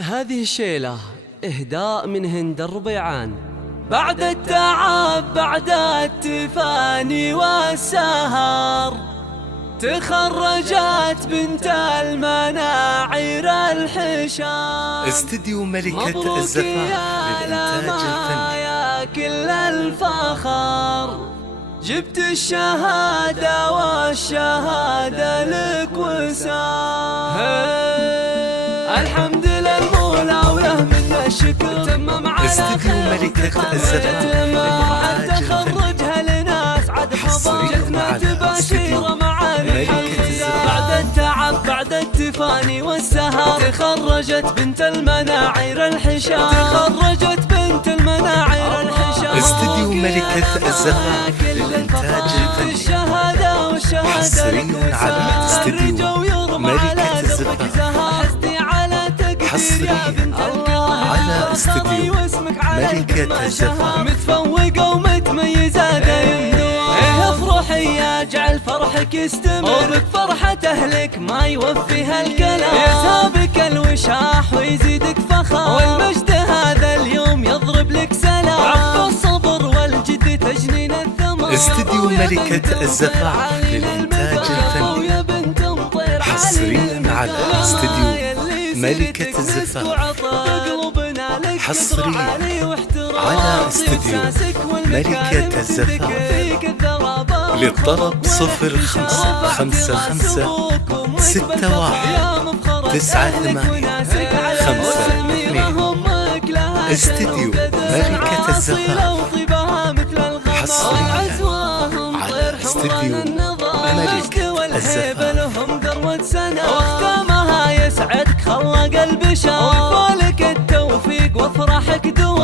هذه الشيلة إهداء من هند الربيعان. بعد التعب بعد التفاني والسهر تخرجت بنت المناعير الحشام. استديو ملكة الزفاف للإنتاج الفني. يا كل الفخر جبت الشهادة والشهادة لك وسام. الحمد للمولى وله من الشكر تمم على استديو ملكة الزفاف للإنتاج تخرجها لناس عد حضرتنا تباشير مع الحمد. بعد التعب بعد التفاني والسهر تخرجت بنت المناعير الحشام. تخرجت بنت المناعير الحشام. استديو ملكة الزفاف للإنتاج الفني. حصريا على استديو ملكة الزفاف. حصريا على استديو ملكة الزفاف. متفوقة ومتميزة دايم افرحي يجعل فرحك يستمر. وبك فرحة أهلك ما يوفيها الكلام. يسابك الوشاح ويزيدك فخر. والمجد هذا اليوم يضرب لك سلام. عقب الصبر والجد تجنين الثمر. استديو ملكة الزفاف للإنتاج الفني. حصريا على استديو ملكة الزفاف. حصريا على استديو ملكة الزفاف. للطلب 0555619852. استديو ملكة الزفاف. حصريا على استديو ملكة الزفاف. وختامها يسعدك خلق البشر. وفالك التوفيق وافرحك دوم.